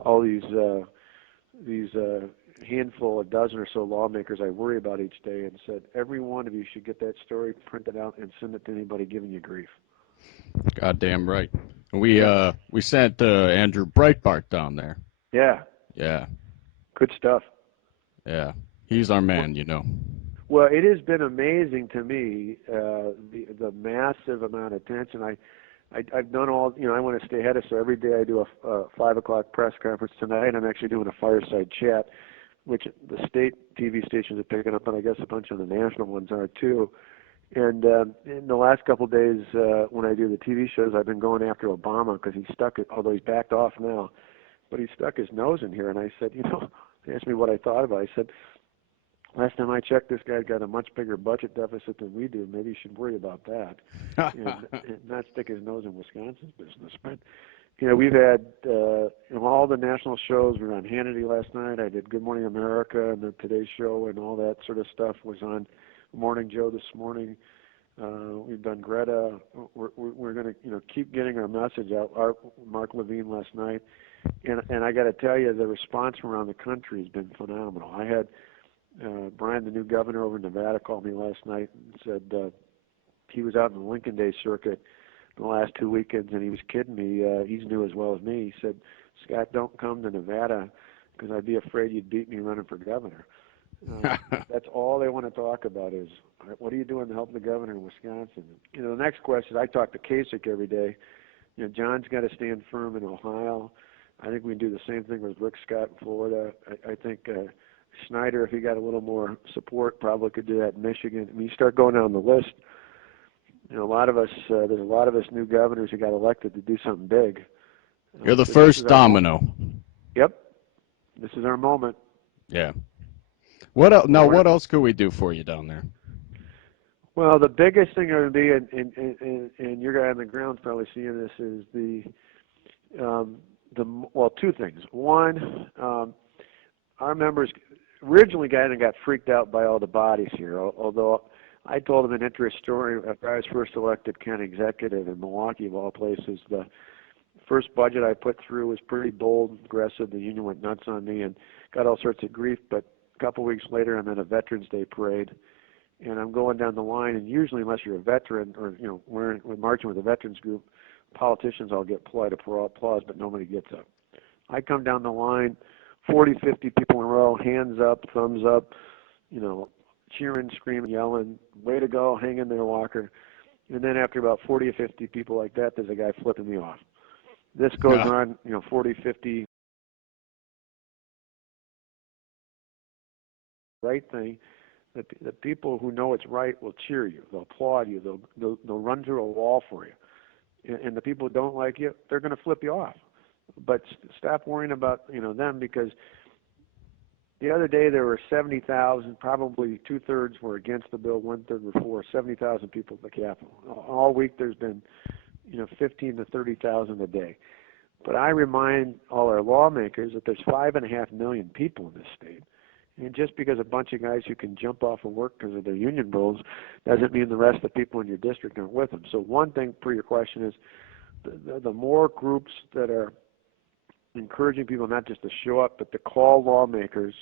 all these handful, a dozen or so lawmakers I worry about each day, and said every one of you should get that story printed out and send it to anybody giving you grief. Goddamn right. Yeah, We sent Andrew Breitbart down there. yeah, Yeah, good stuff. yeah. He's our Well, man, you know. well, it has been amazing to me the massive amount of attention. I've done all, I want to stay ahead of, so every day I do a 5 o'clock press conference. Tonight I'm actually doing a fireside chat, which the state TV stations are picking up, and I guess a bunch of the national ones are too. And in the last couple of days, when I do the TV shows, I've been going after Obama because he's stuck it, although he's backed off now, but he stuck his nose in here. And I said, they asked me what I thought about it. I said, last time I checked, this guy's got a much bigger budget deficit than we do. Maybe he should worry about that and not stick his nose in Wisconsin's business. But we've had all the national shows. We were on Hannity last night. I did Good Morning America and the Today Show, and all that sort of stuff was on Morning Joe this morning. We've done Greta. We're going to keep getting our message out. Mark Levine last night, and I got to tell you, the response from around the country has been phenomenal. I had Brian, the new governor over in Nevada, called me last night and said he was out in the Lincoln Day circuit the last 2 weekends, and he was kidding me. He's new as well as me. He said, Scott, don't come to Nevada because I'd be afraid you'd beat me running for governor. That's all they want to talk about is, what are you doing to help the governor in Wisconsin? The next question, I talk to Kasich every day. John's got to stand firm in Ohio. I think we can do the same thing with Rick Scott in Florida. I think Snyder, if he got a little more support, probably could do that in Michigan. I mean, you start going down the list, a lot of us, there's a lot of us new governors who got elected to do something big. You're the So this is first our moment. domino. Yep, this is our moment. Yeah. What else? We're Now, one. what else could we do for you down there? Well, the biggest thing going to be, and your guy on the ground's probably seeing this, is two things. One, our members originally got freaked out by all the bodies here, although I told them an interesting story. After I was first elected county executive in Milwaukee, of all places, the first budget I put through was pretty bold, aggressive. The union went nuts on me and got all sorts of grief, but a couple weeks later I'm at a Veterans Day parade, and I'm going down the line, and usually unless you're a veteran or we're marching with a veterans group, politicians all get polite applause, but nobody gets up. I come down the line, 40, 50 people in a row, hands up, thumbs up, cheering, screaming, yelling, way to go, hang in there, Walker. And then after about 40 or 50 people like that, there's a guy flipping me off. This goes on, 40, 50, right thing. The people who know it's right will cheer you. They'll applaud you. They'll run through a wall for you. And the people who don't like you, they're going to flip you off. But stop worrying about them, because the other day there were 70,000, probably 2/3 were against the bill, 1/3 were for. 70,000 people at the Capitol. All week there's been 15 to 30,000 a day. But I remind all our lawmakers that there's 5.5 million people in this state. And just because a bunch of guys who can jump off of work because of their union bills doesn't mean the rest of the people in your district aren't with them. So one thing for your question is the more groups that are encouraging people not just to show up, but to call lawmakers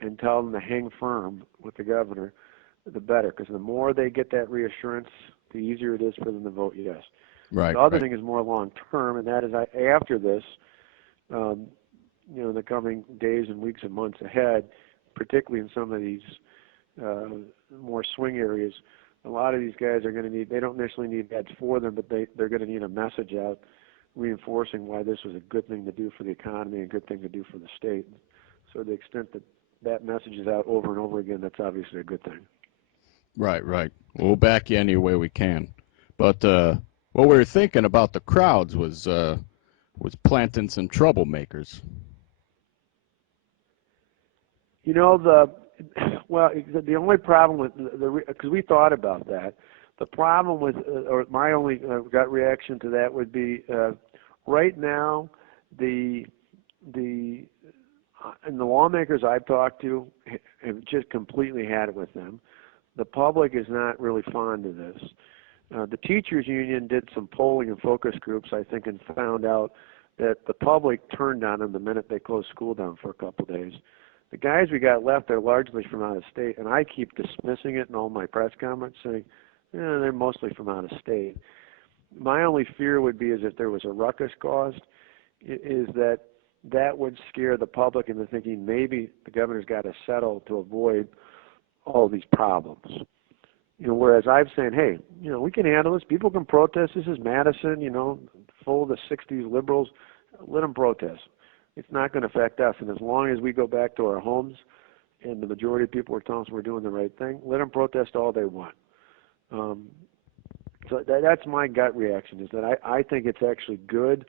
and tell them to hang firm with the governor, the better. Because the more they get that reassurance, the easier it is for them to vote yes. Right. The other Right. thing is more long term, and that is after this, in the coming days and weeks and months ahead, particularly in some of these more swing areas, a lot of these guys are going to need, they don't necessarily need ads for them, but they're going to need a message out reinforcing why this was a good thing to do for the economy and a good thing to do for the state. So to the extent that that message is out over and over again, that's obviously a good thing. Right. Right. We'll back you any way we can. But what we were thinking about the crowds was planting some troublemakers. The only problem with because we thought about that, the problem with, or my only gut reaction to that would be, right now, and the lawmakers I've talked to have just completely had it with them. The public is not really fond of this. The teachers union did some polling and focus groups, I think, and found out that the public turned on them the minute they closed school down for a couple of days. The guys we got left are largely from out of state, and I keep dismissing it in all my press comments, saying, they're mostly from out of state. My only fear would be is if there was a ruckus caused, is that would scare the public into thinking maybe the governor's got to settle to avoid all these problems. Whereas I'm saying, hey, we can handle this. People can protest. This is Madison, full of the 60s liberals. Let them protest. It's not going to affect us. And as long as we go back to our homes and the majority of people are telling us we're doing the right thing, let them protest all they want. So that's my gut reaction, is that I think it's actually good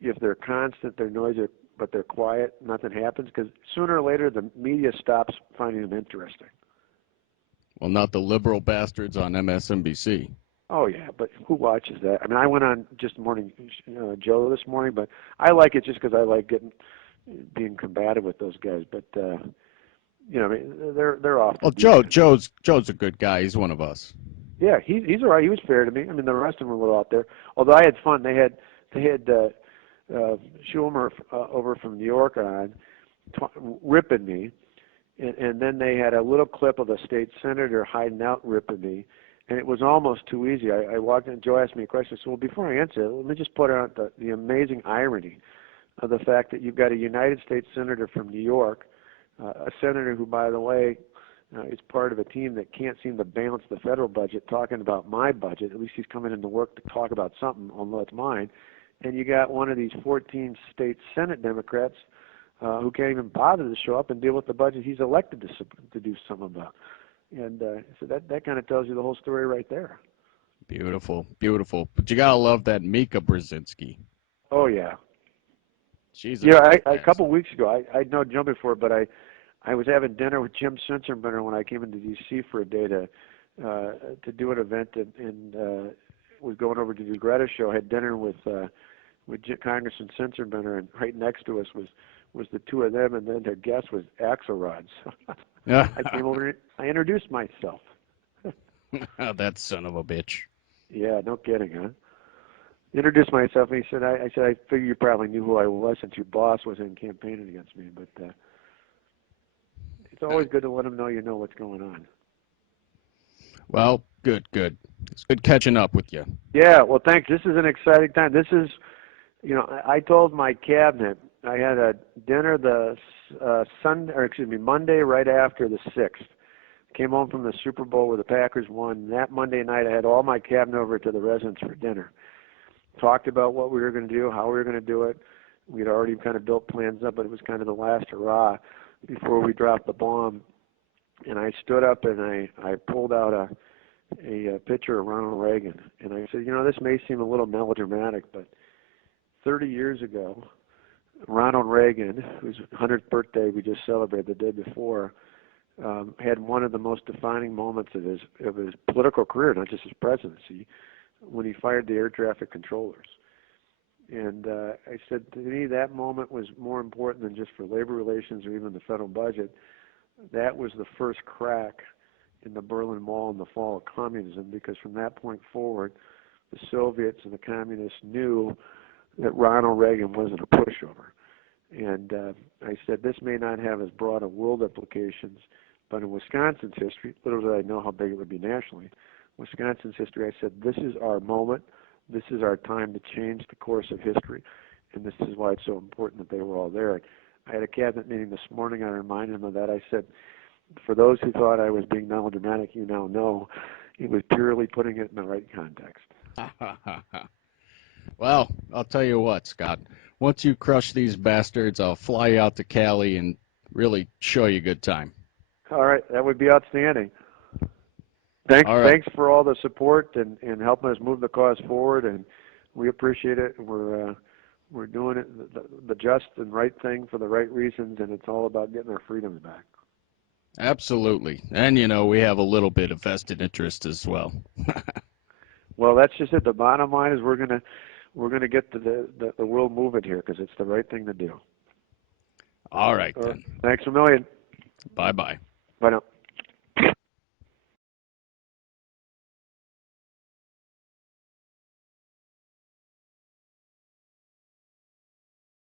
if they're constant, they're noisy, but they're quiet, nothing happens, because sooner or later the media stops finding them interesting. Well, not the liberal bastards on MSNBC. Oh, yeah, but who watches that? I mean, I went on just morning Joe this morning, but I like it just because I like being combative with those guys. But I mean, they're off. Well, Joe's a good guy. He's one of us. Yeah, he's all right. He was fair to me. I mean, the rest of them were a little out there. Although I had fun. They had Schumer over from New York on ripping me, and then they had a little clip of a state senator hiding out ripping me, and it was almost too easy. I walked in, Joe asked me a question. So, well, before I answer it, let me just put out the amazing irony of the fact that you've got a United States senator from New York, a senator who, by the way, is part of a team that can't seem to balance the federal budget, talking about my budget. At least he's coming into work to talk about something, although it's mine. And you got one of these 14 state Senate Democrats who can't even bother to show up and deal with the budget he's elected to do something about. And so that kind of tells you the whole story right there. Beautiful, beautiful. But you gotta love that Mika Brzezinski. Oh yeah. She's a couple of weeks ago, I'd known Joe before, but I was having dinner with Jim Sensenbrenner when I came into D.C. for a day to do an event, and was going over to do Greta's show. I had dinner with Congressman Sensenbrenner, and right next to us was the two of them, and then their guest was Axelrod. So I came over and I introduced myself. That son of a bitch. Yeah, no kidding, huh? Introduced myself, and he said, I said, I figure you probably knew who I was since your boss was in campaigning against me, but it's always good to let them know you know what's going on. Well, good. It's good catching up with you. Yeah, well, thanks. This is an exciting time. This is, I told my cabinet, I had a dinner Monday right after the 6th. Came home from the Super Bowl where the Packers won. That Monday night, I had all my cabinet over to the residence for dinner. Talked about what we were going to do, how we were going to do it. We had already kind of built plans up, but it was kind of the last hurrah before we dropped the bomb. And I stood up and I pulled out a picture of Ronald Reagan. And I said, this may seem a little melodramatic, but 30 years ago, Ronald Reagan, whose 100th birthday we just celebrated the day before, had one of the most defining moments of his political career, not just his presidency, when he fired the air traffic controllers. And I said, to me, that moment was more important than just for labor relations or even the federal budget. That was the first crack in the Berlin Wall and the fall of communism, because from that point forward, the Soviets and the communists knew that Ronald Reagan wasn't a pushover. And I said, this may not have as broad a world implications, but in Wisconsin's history, little did I know how big it would be nationally, Wisconsin's history, I said, this is our moment. This is our time to change the course of history. And this is why it's so important that they were all there. I had a cabinet meeting this morning. I reminded them of that. I said, for those who thought I was being melodramatic, you now know it was purely putting it in the right context. Well, I'll tell you what, Scott. Once you crush these bastards, I'll fly you out to Cali and really show you a good time. All right, that would be outstanding. Thanks, all right. Thanks for all the support and helping us move the cause forward, and we appreciate it. We're doing it the just and right thing for the right reasons, and it's all about getting our freedoms back. Absolutely, and we have a little bit of vested interest as well. Well, that's just it. The bottom line is we're gonna get the world moving here because it's the right thing to do. All right, then. Thanks a million. Bye-bye. Bye now.